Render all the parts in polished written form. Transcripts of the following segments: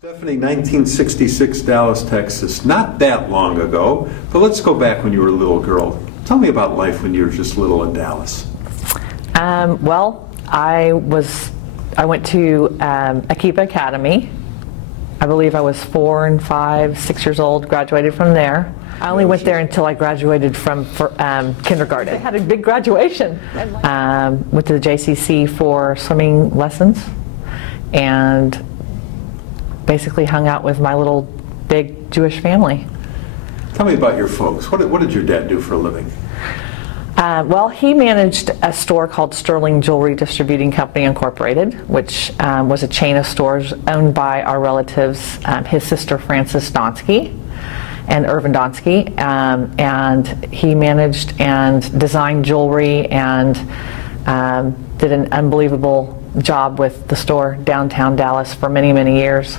Stephanie, 1966, Dallas, Texas. Not that long ago, but let's go back when you were a little girl. Tell me about life when you were just little in Dallas. Well, I went to Akiba Academy. I believe I was 4 and 6 years old, graduated from there. I only went there until I graduated from kindergarten. I had a big graduation. Went to the JCC for swimming lessons and basically hung out with my little big Jewish family. Tell me about your folks. What did your dad do for a living? Well, he managed a store called Sterling Jewelry Distributing Company Incorporated, which was a chain of stores owned by our relatives, his sister Frances Donsky and Irvin Donsky, and he managed and designed jewelry and did an unbelievable job with the store downtown Dallas for many, many years.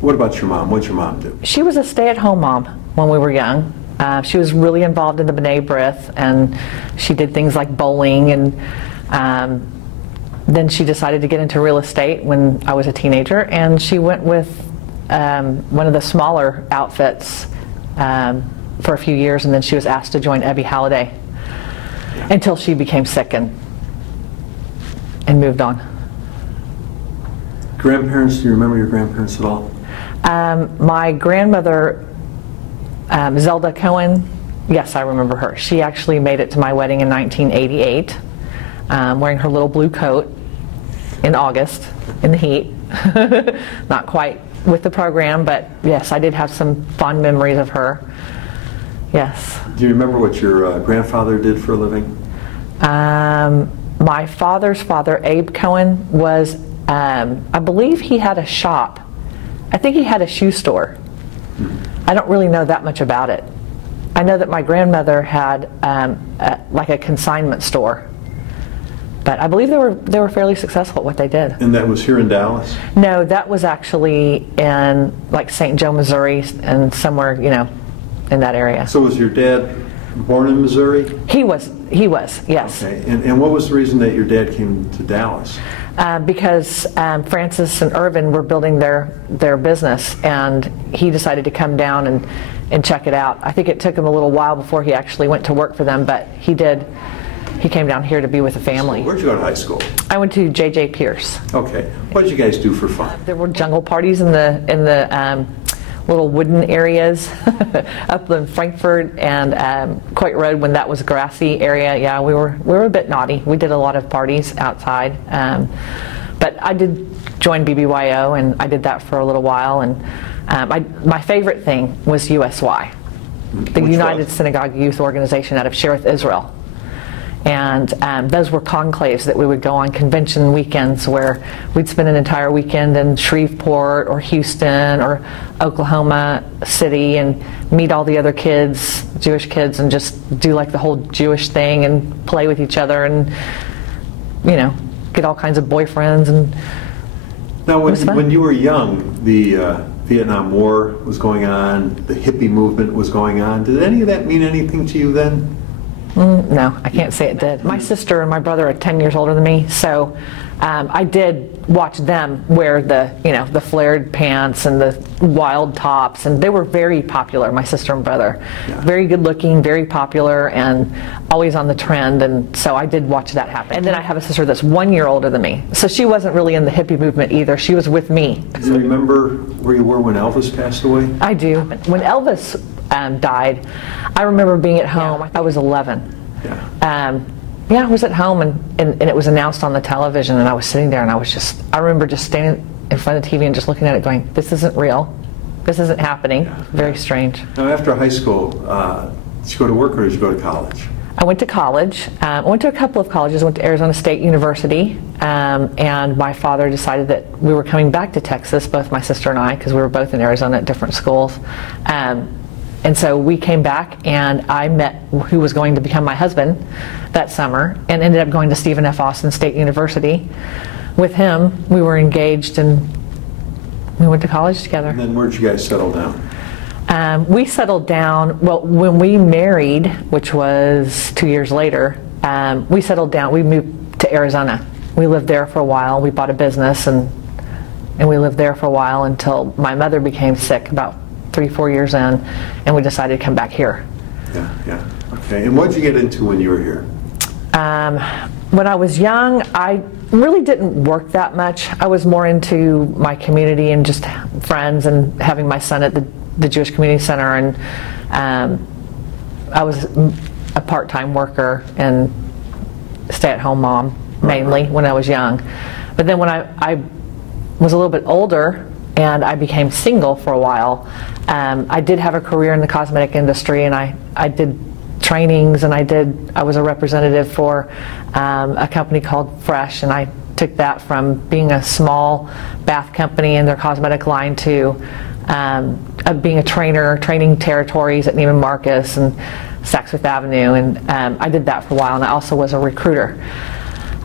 What about your mom? What did your mom do? She was a stay-at-home mom when we were young. She was really involved in the B'nai B'rith, and she did things like bowling, and then she decided to get into real estate when I was a teenager, and she went with one of the smaller outfits for a few years, and then she was asked to join Ebby Halliday until she became sick and moved on. Grandparents, do you remember your grandparents at all? My grandmother, Zelda Cohen, yes, I remember her. She actually made it to my wedding in 1988, wearing her little blue coat in August in the heat. Not quite with the program, but yes, I did have some fond memories of her. Yes. Do you remember what your grandfather did for a living? My father's father, Abe Cohen, was, I believe he had a shop. I think he had a shoe store. I don't really know that much about it. I know that my grandmother had like a consignment store, but I believe they were fairly successful at what they did. And that was here in Dallas? No, that was actually in like St. Joe, Missouri, and somewhere, you know, in that area. So was your dad born in Missouri? He was, yes. Okay. And what was the reason that your dad came to Dallas? Because Frances and Irvin were building their business, and he decided to come down and check it out. I think it took him a little while before he actually went to work for them, but he did. He came down here to be with the family. Where'd you go to high school? I went to J.J. Pearce. Okay. What did you guys do for fun? There were jungle parties in the little wooden areas up in Frankfort and Coit Road when that was a grassy area. Yeah, we were a bit naughty. We did a lot of parties outside. But I did join BBYO, and I did that for a little while. And my favorite thing was USY, the United Synagogue Youth Organization out of Sherith, Israel. And those were conclaves that we would go on, convention weekends where we'd spend an entire weekend in Shreveport or Houston or Oklahoma City and meet all the other kids, Jewish kids, and just do like the whole Jewish thing and play with each other and, you know, get all kinds of boyfriends. And now, when you were young, the Vietnam War was going on, the hippie movement was going on. Did any of that mean anything to you then? No, I can't say it did. My sister and my brother are 10 years older than me, so I did watch them wear the flared pants and the wild tops, and they were very popular, my sister and brother. Yeah. Very good looking, very popular, and always on the trend, and so I did watch that happen. And then I have a sister that's 1 year older than me, so she wasn't really in the hippie movement either. She was with me. Do you remember where you were when Elvis passed away? I do. When Elvis died, I remember being at home. Yeah. I was 11. Yeah. I was at home, and it was announced on the television, and I was sitting there, and I remember just standing in front of the TV and just looking at it going, this isn't real. This isn't happening. Yeah. Very strange. Now, after high school, did you go to work or did you go to college? I went to college. I went to a couple of colleges. I went to Arizona State University, and my father decided that we were coming back to Texas, both my sister and I, because we were both in Arizona at different schools. And so we came back, and I met who was going to become my husband that summer, and ended up going to Stephen F. Austin State University. With him, we were engaged, and we went to college together. And then where'd you guys settle down? We settled down, well, when we married, which was 2 years later, we settled down. We moved to Arizona. We lived there for a while. We bought a business, and and we lived there for a while until my mother became sick about 3-4 years in, and we decided to come back here. Yeah. Okay. And what did you get into when you were here? When I was young, I really didn't work that much. I was more into my community and just friends and having my son at the Jewish Community Center, and I was a part-time worker and stay-at-home mom mainly when I was young. But then when I was a little bit older and I became single for a while, I did have a career in the cosmetic industry, and I did trainings, and I was a representative for a company called Fresh, and I took that from being a small bath company in their cosmetic line to being a trainer, training territories at Neiman Marcus and Saks Fifth Avenue, and I did that for a while, and I also was a recruiter.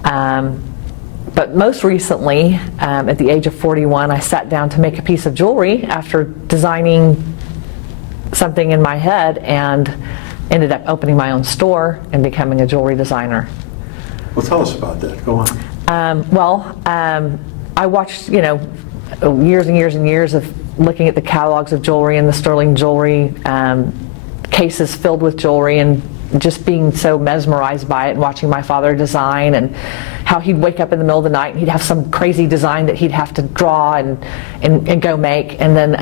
But most recently, at the age of 41, I sat down to make a piece of jewelry after designing something in my head, and ended up opening my own store and becoming a jewelry designer. Well, tell us about that. Go on. I watched, years and years and years of looking at the catalogs of jewelry and the sterling jewelry cases filled with jewelry, and just being so mesmerized by it, and watching my father design, and how he'd wake up in the middle of the night and he'd have some crazy design that he'd have to draw and go make. And then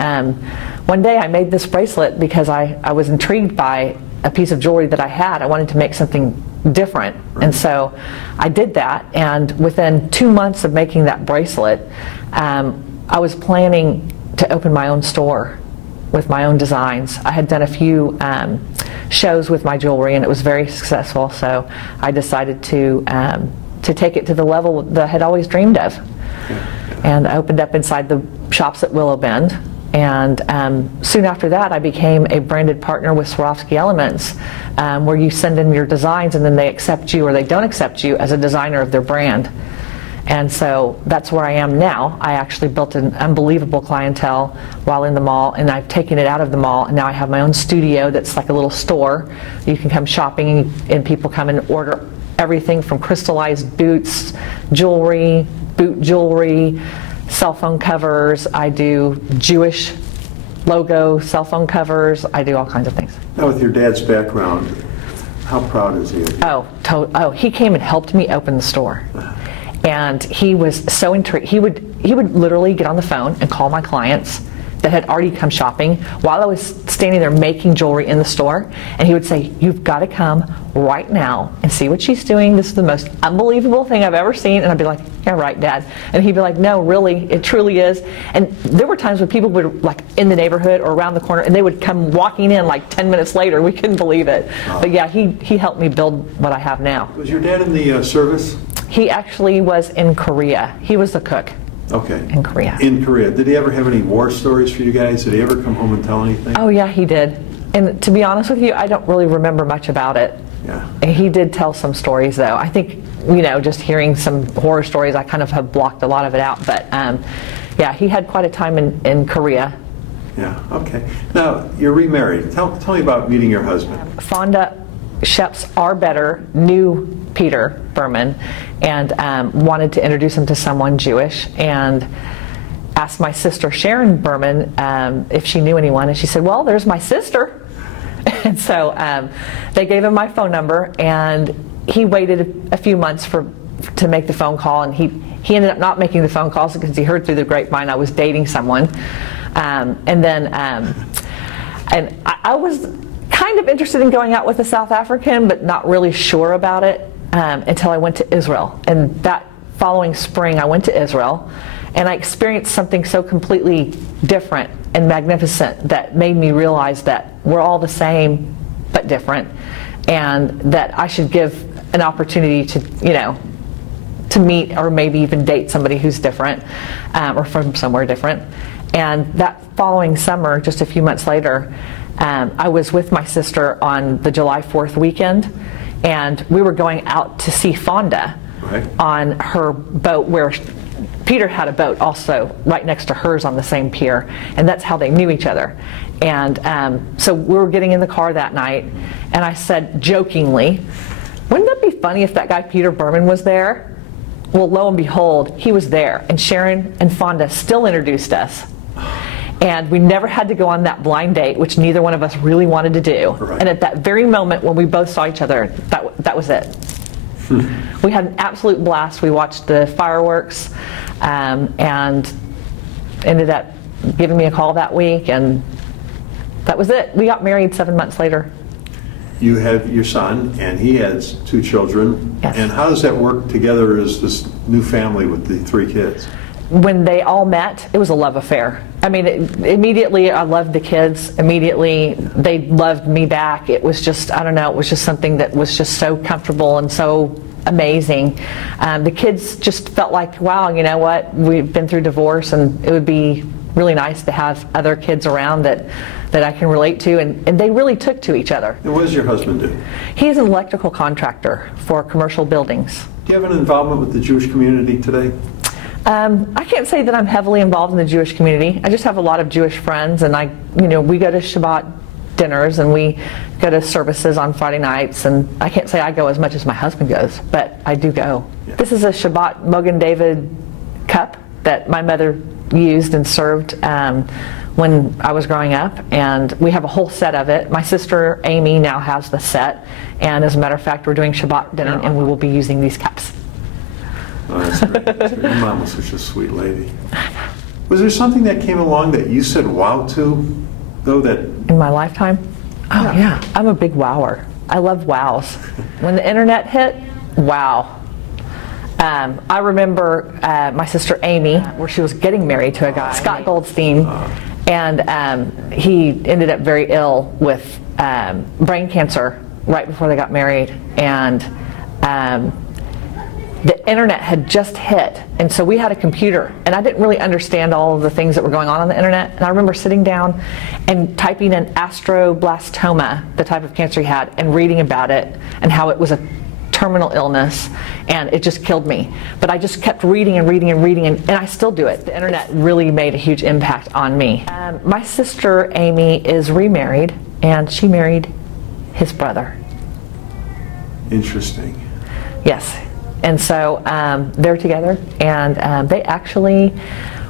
one day I made this bracelet because I was intrigued by a piece of jewelry that I had. I wanted to make something different, and so I did that. And within 2 months of making that bracelet, I was planning to open my own store with my own designs. I had done a few shows with my jewelry, and it was very successful, so I decided to take it to the level that I had always dreamed of. And I opened up inside the shops at Willow Bend, and soon after that I became a branded partner with Swarovski Elements, where you send in your designs and then they accept you or they don't accept you as a designer of their brand. And so that's where I am now. I actually built an unbelievable clientele while in the mall, and I've taken it out of the mall, and now I have my own studio that's like a little store. You can come shopping, and people come and order everything from crystallized boots, jewelry, boot jewelry, cell phone covers. I do Jewish logo cell phone covers. I do all kinds of things. Now, with your dad's background, how proud is he of you? He came and helped me open the store. And he was so intrigued. He would literally get on the phone and call my clients that had already come shopping while I was standing there making jewelry in the store, and he would say, "You've got to come right now and see what she's doing. This is the most unbelievable thing I've ever seen." And I'd be like, "Yeah, right, Dad." And he'd be like, "No, really, it truly is." And there were times when people would, like, in the neighborhood or around the corner, and they would come walking in like 10 minutes later. We couldn't believe it. But yeah, he helped me build what I have now. Was your dad in the service? He actually was in Korea. He was the cook. Okay. In Korea. In Korea. Did he ever have any war stories for you guys? Did he ever come home and tell anything? Oh yeah, he did. And to be honest with you, I don't really remember much about it. Yeah. He did tell some stories though. I think, just hearing some horror stories, I kind of have blocked a lot of it out. But yeah, he had quite a time in Korea. Yeah, okay. Now, you're remarried. Tell me about meeting your husband. Fonda Sheps Are Better knew Peter Berman and wanted to introduce him to someone Jewish, and asked my sister Sharon Berman if she knew anyone, and she said, "Well, there's my sister." And so they gave him my phone number, and he waited a few months to make the phone call, and he ended up not making the phone calls because he heard through the grapevine I was dating someone. And I was kind of interested in going out with a South African, but not really sure about it until I went to Israel. And that following spring I went to Israel, and I experienced something so completely different and magnificent that made me realize that we're all the same but different, and that I should give an opportunity to meet or maybe even date somebody who's different or from somewhere different. And that following summer, just a few months later, I was with my sister on the July 4th weekend, and we were going out to see Fonda on her boat, where Peter had a boat also right next to hers on the same pier, and that's how they knew each other. And so we were getting in the car that night, and I said jokingly, "Wouldn't that be funny if that guy Peter Berman was there?" Well, lo and behold, he was there, and Sharon and Fonda still introduced us. And we never had to go on that blind date, which neither one of us really wanted to do. Right. And at that very moment when we both saw each other, that was it. We had an absolute blast. We watched the fireworks, and ended up giving me a call that week, and that was it. We got married 7 months later. You have your son, and he has 2 children. Yes. And how does that work together as this new family with the 3 kids? When they all met, it was a love affair. I mean, immediately I loved the kids. Immediately they loved me back. It was just, I don't know, it was just something that was just so comfortable and so amazing. The kids just felt like, wow, you know what, we've been through divorce, and it would be really nice to have other kids around that I can relate to, and they really took to each other. And what does your husband do? He's an electrical contractor for commercial buildings. Do you have an involvement with the Jewish community today? I can't say that I'm heavily involved in the Jewish community. I just have a lot of Jewish friends, and we go to Shabbat dinners, and we go to services on Friday nights, and I can't say I go as much as my husband goes, but I do go. Yeah. This is a Shabbat Mogen David cup that my mother used and served when I was growing up, and we have a whole set of it. My sister Amy now has the set, and as a matter of fact, we're doing Shabbat dinner, and we will be using these cups. Oh, that's great. That's great. Your mom was such a sweet lady. Was there something that came along that you said wow to, though, that... In my lifetime? Oh, yeah. I'm a big wower. I love wows. When the internet hit, wow. I remember my sister Amy, where she was getting married to a guy, Scott Goldstein, and he ended up very ill with brain cancer right before they got married, and the internet had just hit, and so we had a computer, and I didn't really understand all of the things that were going on the internet, and I remember sitting down and typing in astroblastoma, the type of cancer he had, and reading about it and how it was a terminal illness, and it just killed me. But I just kept reading and reading and reading, and I still do it. The internet really made a huge impact on me. My sister Amy is remarried, and she married his brother. Interesting. Yes. And so they're together, and they actually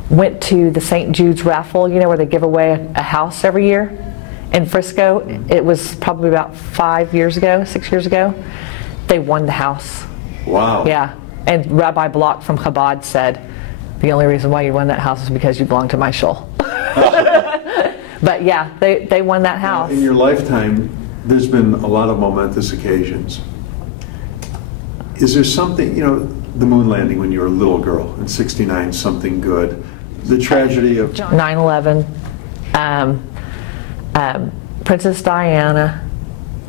went to the St. Jude's raffle, you know, where they give away a house every year in Frisco. It was probably about 6 years ago. They won the house. Wow. Yeah. And Rabbi Block from Chabad said, the only reason why you won that house is because you belong to my shul. But yeah, they won that house. In your lifetime, there's been a lot of momentous occasions. Is there something, you know, the moon landing when you were a little girl in '69, something good? The tragedy of 9/11, Princess Diana,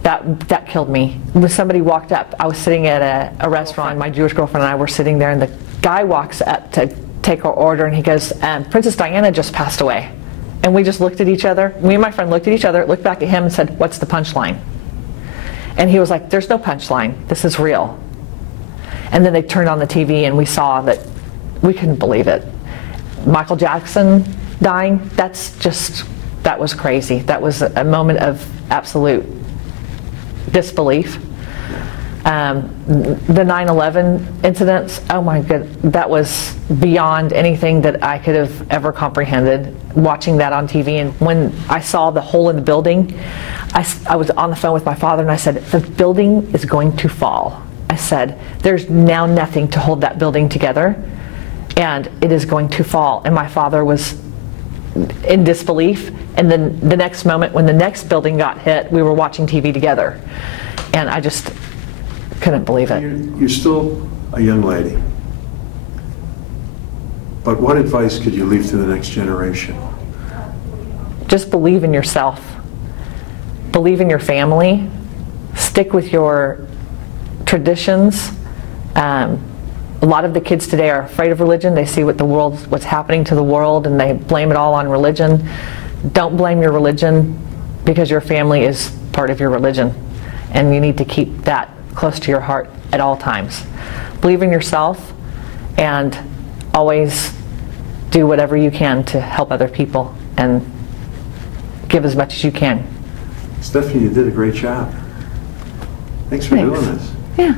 that killed me. When somebody walked up, I was sitting at a restaurant, my Jewish girlfriend and I were sitting there, and the guy walks up to take our order, and he goes, Princess Diana just passed away. And we just looked at each other. Me and my friend looked at each other, looked back at him and said, what's the punchline? And he was like, there's no punchline. This is real. And then they turned on the TV, and we saw that we couldn't believe it. Michael Jackson dying, that was crazy. That was a moment of absolute disbelief. The 9/11 incidents, oh my god, that was beyond anything that I could have ever comprehended, watching that on TV. And when I saw the hole in the building, I was on the phone with my father, and I said, the building is going to fall. I said, there's now nothing to hold that building together, and it is going to fall. And my father was in disbelief, and then the next moment when the next building got hit, we were watching TV together, and I just couldn't believe it. You're still a young lady, but what advice could you leave to the next generation? Just believe in yourself. Believe in your family. Stick with your traditions. A lot of the kids today are afraid of religion. They see what's happening to the world, and they blame it all on religion. Don't blame your religion, because your family is part of your religion, and you need to keep that close to your heart at all times. Believe in yourself, and always do whatever you can to help other people, and give as much as you can. Stephanie, you did a great job. Thanks for doing this. Yeah.